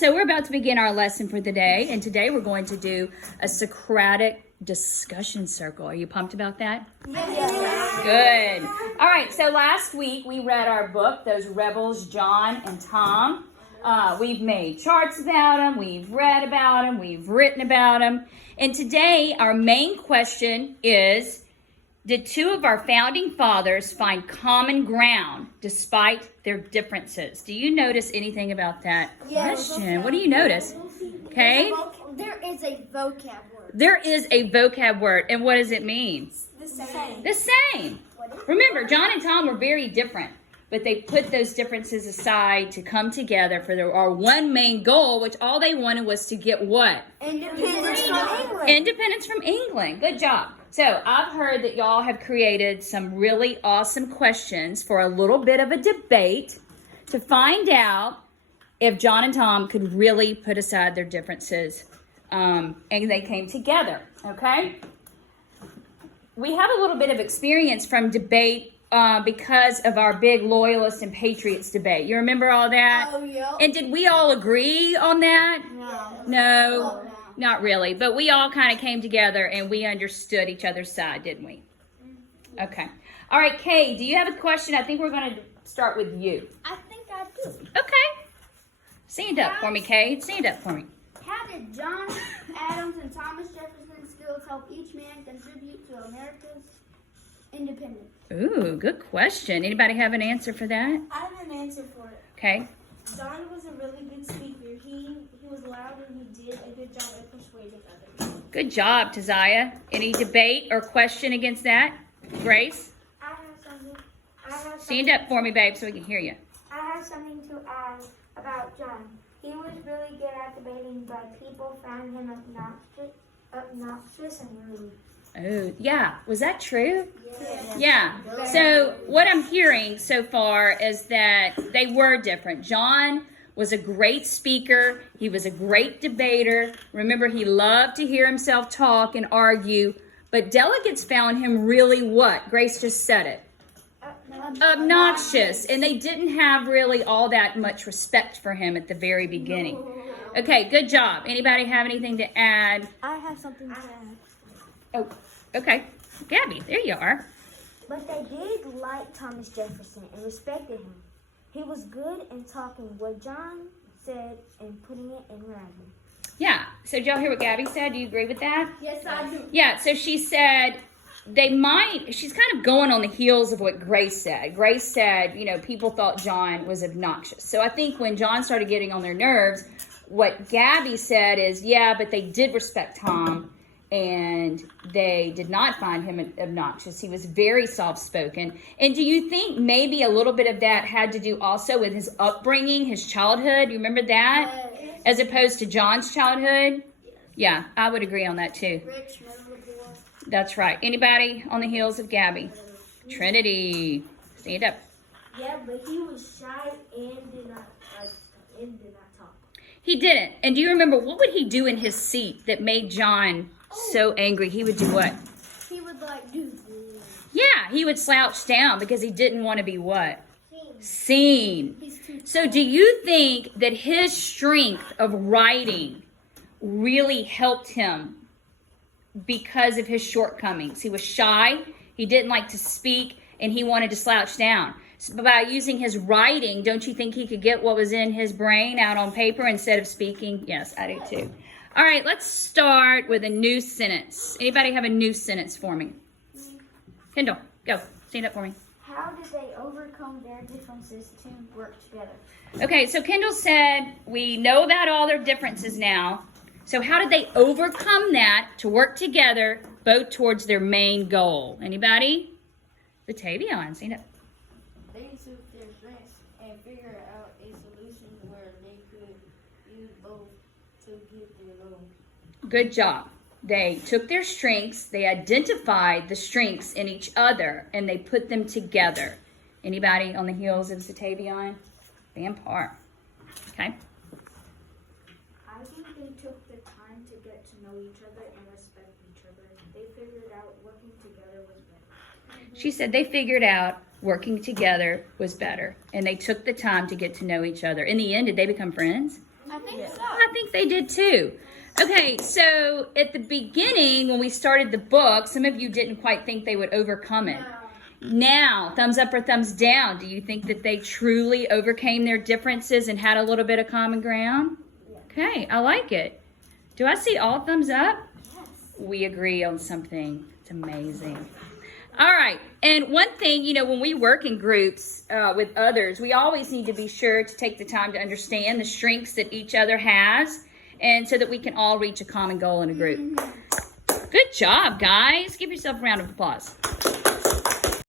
So we're about to begin our lesson for the day, and today we're going to do a Socratic discussion circle. Are you pumped about that? Yes. Good. All right, so last week we read our book, Those Rebels, John and Tom. We've made charts about them, we've read about them, we've written about them. And today our main question is, did two of our founding fathers find common ground despite their differences? Do you notice anything about that question? What do you notice? Okay. There is a vocab word. There is a vocab word. And what does it mean? The same. The same. Remember, John and Tom were very different, but they put those differences aside to come together for our one main goal, which all they wanted was to get what? Independence from England. Independence from England. Good job. So I've heard that y'all have created some really awesome questions for a little bit of a debate to find out if John and Tom could really put aside their differences and they came together, okay? We have a little bit of experience from debate because of our big Loyalists and Patriots debate. You remember all that? Oh, yeah. And did we all agree on that? No. Not really, but we all kind of came together and we understood each other's side, didn't we? Okay. All right, Kay, do you have a question? I think we're going to start with you. I think I do. Okay. Stand up for me, Kay. Stand up for me. How did John Adams and Thomas Jefferson's skills help each man contribute to America's independence? Ooh, good question. Anybody have an answer for that? I have an answer for it. Okay. John was a really good speaker. He was loud and he did a good job at persuading others. Good job, Taziah. Any debate or question against that? Grace? I have Stand up for me, babe, so we can hear you. something to add about John. He was really good at debating, but people found him obnoxious and rude. Oh, yeah. Was that true? Yeah. So what I'm hearing so far is that they were different. John was a great speaker. He was a great debater. Remember, he loved to hear himself talk and argue. But delegates found him really what? Grace just said it. Obnoxious. And they didn't have really all that much respect for him at the very beginning. Okay, good job. Anybody have anything to add? I have something to add. Oh, okay. Gabby, there you are. But they did like Thomas Jefferson and respected him. He was good in talking what John said and putting it in writing. Yeah. So did y'all hear what Gabby said? Do you agree with that? Yes, I do. Yeah. So she said she's kind of going on the heels of what Grace said. Grace said, people thought John was obnoxious. So I think when John started getting on their nerves, what Gabby said is, yeah, but they did respect Tom. And they did not find him obnoxious. He was very soft-spoken. And do you think maybe a little bit of that had to do also with his upbringing, his childhood? You remember that? Yes. As opposed to John's childhood? Yeah, I would agree on that too. Rich, memorable. That's right. Anybody on the heels of Gabby? Trinity. Stand up. Yeah, but he was shy and did not talk. He didn't. And do you remember, what would he do in his seat that made John so angry? He would do what? He would do. Yeah, he would slouch down because he didn't want to be what? Seen. So do you think that his strength of writing really helped him because of his shortcomings? He was shy, he didn't like to speak, and he wanted to slouch down. So by using his writing, don't you think he could get what was in his brain out on paper instead of speaking? Yes, I do too. All right, let's start with a new sentence. Anybody have a new sentence for me? Kendall, go. Stand up for me. How did they overcome their differences to work together? Okay, so Kendall said, we know about all their differences now. So how did they overcome that to work together, both towards their main goal? Anybody? Batavion, stand up. They took their strengths and figured out a solution where they could use both to get their goal. Good job. They took their strengths, they identified the strengths in each other, and they put them together. Anybody on the heels of Zatavion? Vampire. Okay. I think they took the time to get to know each other and respect each other. They figured out working together was better. She said they figured out working together was better, and they took the time to get to know each other. In the end, did they become friends? I think so. I think they did too. Okay, so at the beginning, when we started the book, some of you didn't quite think they would overcome it. Now, thumbs up or thumbs down, do you think that they truly overcame their differences and had a little bit of common ground? Okay, I like it. Do I see all thumbs up? Yes. We agree on something. It's amazing. All right, and one thing, you know, when we work in groups with others, we always need to be sure to take the time to understand the strengths that each other has, and so that we can all reach a common goal in a group. Good job, guys. Give yourself a round of applause.